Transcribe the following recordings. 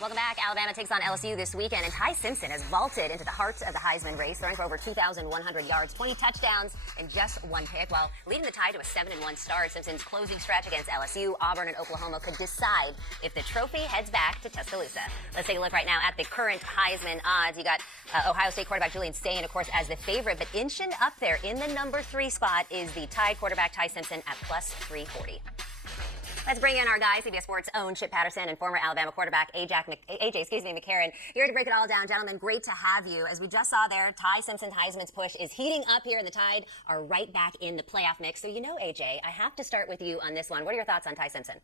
Welcome back. Alabama takes on LSU this weekend, and Ty Simpson has vaulted into the heart of the Heisman race, throwing for over 2,100 yards, 20 touchdowns, and just one pick, while leading the Tide to a 7-1 start. Simpson's closing stretch against LSU, Auburn, and Oklahoma could decide if the trophy heads back to Tuscaloosa. Let's take a look right now at the current Heisman odds. You got Ohio State quarterback Julian Sayin, of course, as the favorite, but inching up there in the number 3 spot is the Tide quarterback Ty Simpson at plus 340. Let's bring in our guy, CBS Sports' own Chip Patterson and former Alabama quarterback AJ McCarron, here to break it all down. Gentlemen, great to have you. As we just saw there, Ty Simpson's Heisman's push is heating up here, and the Tide are right back in the playoff mix. So, AJ, I have to start with you on this one. What are your thoughts on Ty Simpson?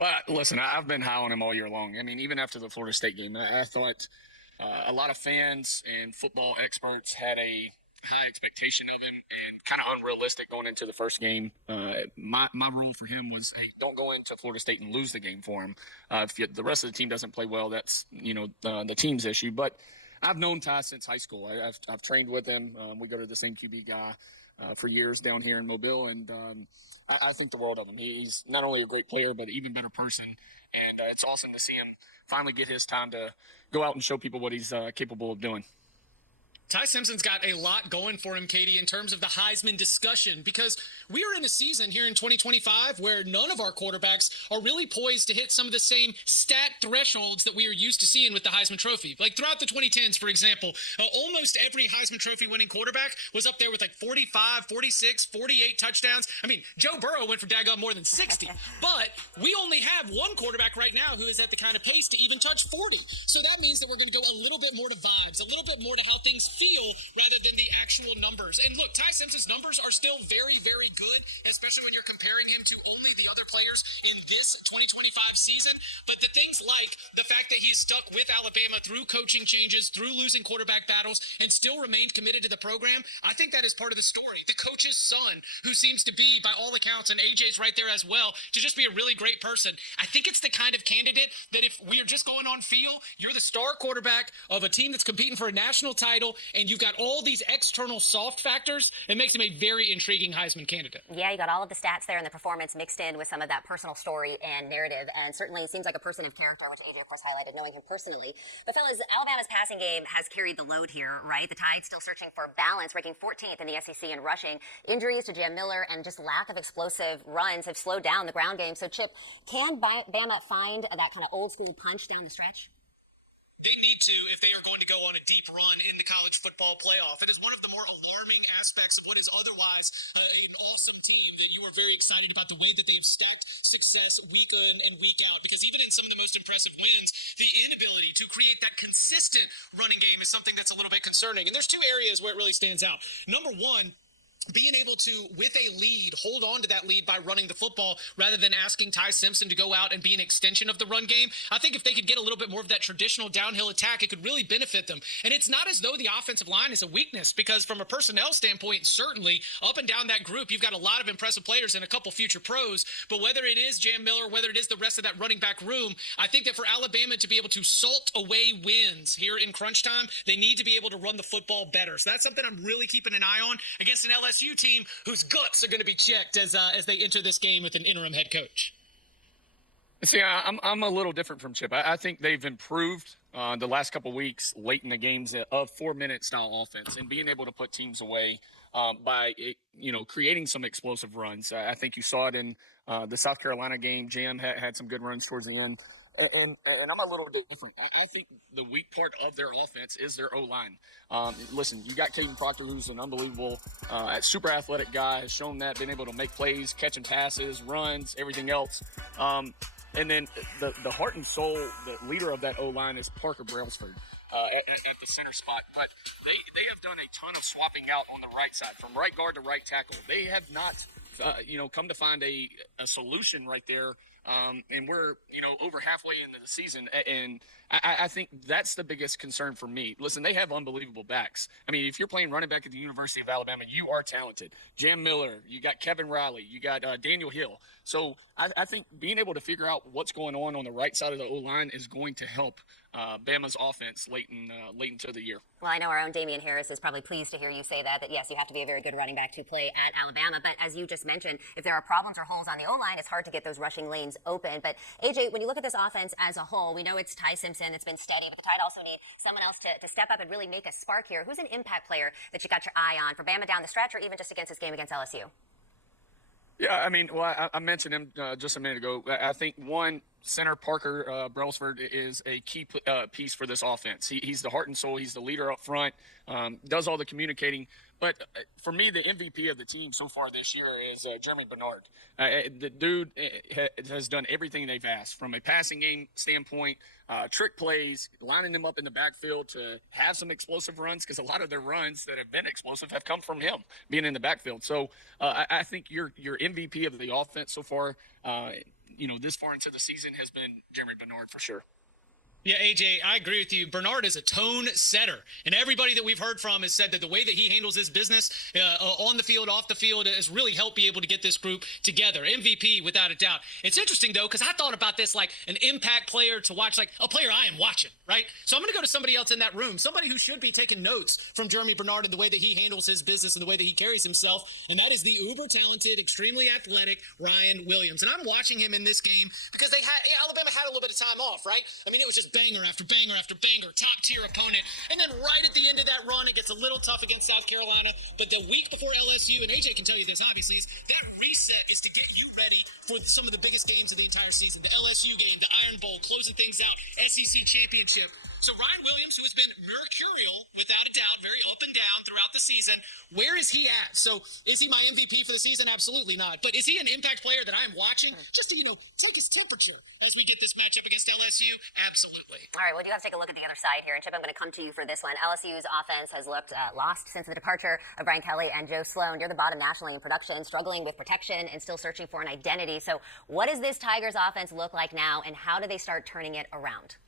Well, listen, I've been high on him all year long. I mean, even after the Florida State game, I thought a lot of fans and football experts had a high expectation of him and kind of unrealistic going into the first game. My rule for him was, hey, don't go into Florida State and lose the game for him. If the rest of the team doesn't play well, that's the team's issue. But I've known Ty since high school. I've trained with him. We go to the same QB guy for years down here in Mobile, and I think the world of him. He's not only a great player, but an even better person. And it's awesome to see him finally get his time to go out and show people what he's capable of doing. Ty Simpson's got a lot going for him, Katie, in terms of the Heisman discussion, because we are in a season here in 2025 where none of our quarterbacks are really poised to hit some of the same stat thresholds that we are used to seeing with the Heisman Trophy. Like throughout the 2010s, for example, almost every Heisman Trophy winning quarterback was up there with like 45, 46, 48 touchdowns. I mean, Joe Burrow went for daggone more than 60, but we only have one quarterback right now who is at the kind of pace to even touch 40. So that means that we're going to go a little bit more to vibes, a little bit more to how things feel rather than the actual numbers. And look, Ty Simpson's numbers are still very, very good, especially when you're comparing him to only the other players in this 2025 season. But the things like the fact that he's stuck with Alabama through coaching changes, through losing quarterback battles, and still remained committed to the program, I think that is part of the story. The coach's son, who seems to be, by all accounts, and AJ's right there as well, to just be a really great person. I think it's the kind of candidate that if we are just going on feel, you're the star quarterback of a team that's competing for a national title, and you've got all these external soft factors, it makes him a very intriguing Heisman candidate. Yeah, you got all of the stats there and the performance mixed in with some of that personal story and narrative, and certainly seems like a person of character, which AJ, of course, highlighted, knowing him personally. But, fellas, Alabama's passing game has carried the load here, right? The Tide still searching for balance, ranking 14th in the SEC in rushing. Injuries to Jam Miller and just lack of explosive runs have slowed down the ground game. So, Chip, can Bama find that kind of old-school punch down the stretch? They need to if they are going to go on a deep run in the college football playoff. It is one of the more alarming aspects of what is otherwise an awesome team that you are very excited about the way that they've stacked success week in and week out. Because even in some of the most impressive wins, the inability to create that consistent running game is something that's a little bit concerning. And there's two areas where it really stands out. Number one, being able to, with a lead, hold on to that lead by running the football rather than asking Ty Simpson to go out and be an extension of the run game. I think if they could get a little bit more of that traditional downhill attack, it could really benefit them. And it's not as though the offensive line is a weakness, because from a personnel standpoint, certainly up and down that group, you've got a lot of impressive players and a couple future pros. But whether it is Jam Miller, whether it is the rest of that running back room, I think that for Alabama to be able to salt away wins here in crunch time, they need to be able to run the football better. So that's something I'm really keeping an eye on against an LSU team whose guts are going to be checked as they enter this game with an interim head coach. See, I'm a little different from Chip. I think they've improved the last couple of weeks late in the games of 4-minute style offense and being able to put teams away by creating some explosive runs. I think you saw it in the South Carolina game. Jam had some good runs towards the end. And I'm a little different. I think the weak part of their offense is their O-line. Listen, you got Caden Proctor, who's an unbelievable, super athletic guy, has shown that, been able to make plays, catching passes, runs, everything else. And then the heart and soul, the leader of that O-line is Parker Brailsford at the center spot. But they have done a ton of swapping out on the right side, from right guard to right tackle. They have not, come to find a solution right there. And we're, over halfway into the season, and I think that's the biggest concern for me. Listen, they have unbelievable backs. I mean, if you're playing running back at the University of Alabama, you are talented. Jam Miller, you got Kevin Riley, you got Daniel Hill. So I think being able to figure out what's going on the right side of the O-line is going to help Bama's offense late into the year. Well, I know our own Damian Harris is probably pleased to hear you say that yes, you have to be a very good running back to play at Alabama. But as you just mentioned, if there are problems or holes on the O-line, it's hard to get those rushing lanes open. But AJ, when you look at this offense as a whole, we know it's Ty Simpson. It's been steady, but the Tide also need someone else to step up and really make a spark here. Who's an impact player that you got your eye on for Bama down the stretch or even just against this game against LSU? Yeah, I mean, well, I mentioned him just a minute ago. I think one center Parker Brailsford is a key piece for this offense. He's the heart and soul. He's the leader up front, does all the communicating. But for me, the MVP of the team so far this year is Jeremy Bernard. The dude has done everything they've asked from a passing game standpoint, trick plays, lining them up in the backfield to have some explosive runs, because a lot of their runs that have been explosive have come from him being in the backfield. So I think your MVP of the offense so far, this far into the season has been Jeremy Bernard for sure. Yeah, AJ, I agree with you. Bernard is a tone setter, and everybody that we've heard from has said that the way that he handles his business on the field, off the field, has really helped be able to get this group together. MVP, without a doubt. It's interesting, though, because I thought about this like an impact player to watch, like a player I am watching, right? So I'm going to go to somebody else in that room, somebody who should be taking notes from Jeremy Bernard and the way that he handles his business and the way that he carries himself, and that is the uber-talented, extremely athletic Ryan Williams. And I'm watching him in this game because Alabama had a little bit of time off, right? I mean, it was just banger after banger after banger, top-tier opponent. And then right at the end of that run, it gets a little tough against South Carolina. But the week before LSU, and AJ can tell you this, obviously, is that reset is to get you ready for some of the biggest games of the entire season. The LSU game, the Iron Bowl, closing things out, SEC championship. So Ryan Williams, who has been mercurial, without a doubt, very up and down throughout the season, where is he at? So is he my MVP for the season? Absolutely not. But is he an impact player that I'm watching just to, take his temperature as we get this matchup against LSU? Absolutely. All right, we do have to take a look at the other side here. And Chip, I'm going to come to you for this one. LSU's offense has looked lost since the departure of Brian Kelly and Joe Sloan. You're the bottom nationally in production, struggling with protection and still searching for an identity. So what does this Tigers offense look like now, and how do they start turning it around?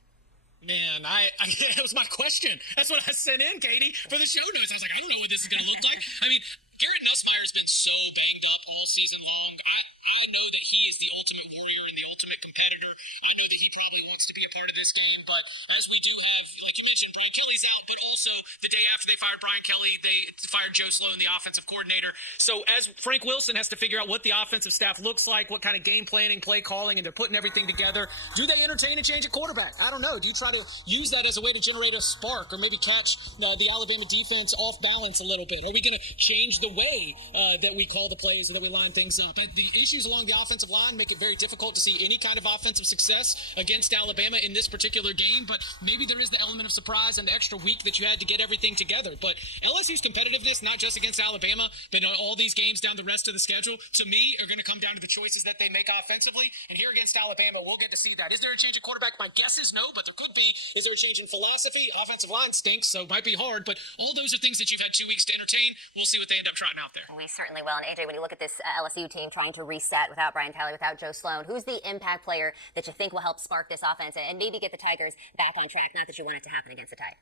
Man, that was my question. That's what I sent in, Katie, for the show notes. I was like, I don't know what this is going to look like. I mean, Garrett Nussmeier has been so banged up all season long. I know that he is the ultimate warrior and the ultimate competitor. I know that he probably wants to be a part of this game. But as we do have, like you mentioned, Brian Kelly's out, but also the day after they fired Brian Kelly, they fired Joe Sloan, the offensive coordinator. So as Frank Wilson has to figure out what the offensive staff looks like, what kind of game planning, play calling, and they're putting everything together, do they entertain a change at quarterback? I don't know. Do you try to use that as a way to generate a spark or maybe catch the Alabama defense off balance a little bit? Are we going to change the way that we call the plays or that we line things up? The issues along the offensive line make it very difficult to see any kind of offensive success against Alabama in this particular game, but maybe there is the element of surprise and the extra week that you had to get everything together. But LSU's competitiveness, not just against Alabama, but all these games down the rest of the schedule, to me, are going to come down to the choices that they make offensively. And here against Alabama, we'll get to see that. Is there a change of quarterback? My guess is no, but there could be. Is there a change in philosophy? Offensive line stinks, so it might be hard, but all those are things that you've had 2 weeks to entertain. We'll see what they end up trotting out there. We certainly will. And AJ, when you look at this LSU team trying to reset without Brian Kelly, without Joe Sloan, who's the impact player that you think will help spark this offense and maybe get the Tigers back on track? Not that you want it to happen against the Tide.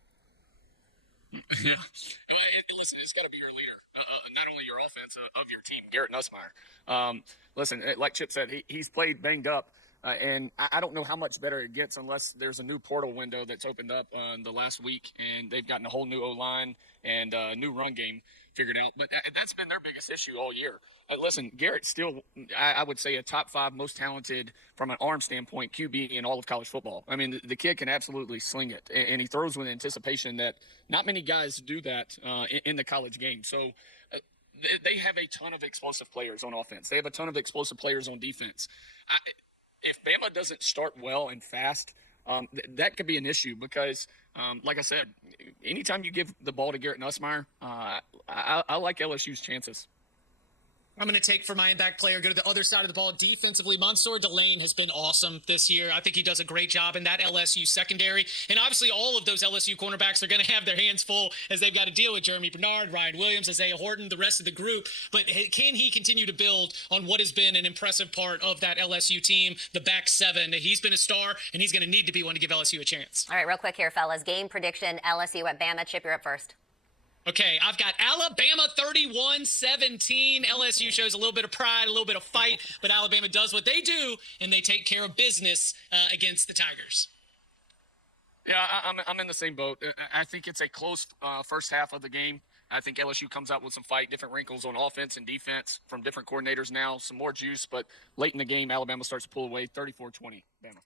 Yeah. Listen, it's got to be your leader, not only your offense, of your team, Garrett Nussmeier. Listen, like Chip said, he's played banged up. And I don't know how much better it gets unless there's a new portal window that's opened up in the last week, and they've gotten a whole new O-line and a new run game figured out. But that's been their biggest issue all year. Listen, Garrett's still, I would say, a top 5 most talented from an arm standpoint QB in all of college football. I mean, the kid can absolutely sling it, and he throws with anticipation that not many guys do that in the college game. So they have a ton of explosive players on offense. They have a ton of explosive players on defense. If Bama doesn't start well and fast, that could be an issue because, like I said, anytime you give the ball to Garrett Nussmeier, I like LSU's chances. I'm going to take for my impact player, go to the other side of the ball. Defensively, Mansour Delane has been awesome this year. I think he does a great job in that LSU secondary. And obviously, all of those LSU cornerbacks are going to have their hands full as they've got to deal with Jeremy Bernard, Ryan Williams, Isaiah Horton, the rest of the group. But can he continue to build on what has been an impressive part of that LSU team, the back seven? He's been a star, and he's going to need to be one to give LSU a chance. All right, real quick here, fellas. Game prediction, LSU at Bama. Chip, you're up first. Okay, I've got Alabama 31-17. LSU shows a little bit of pride, a little bit of fight, but Alabama does what they do, and they take care of business against the Tigers. Yeah, I'm in the same boat. I think it's a close first half of the game. I think LSU comes out with some fight, different wrinkles on offense and defense from different coordinators now, some more juice. But late in the game, Alabama starts to pull away 34-20. Bama.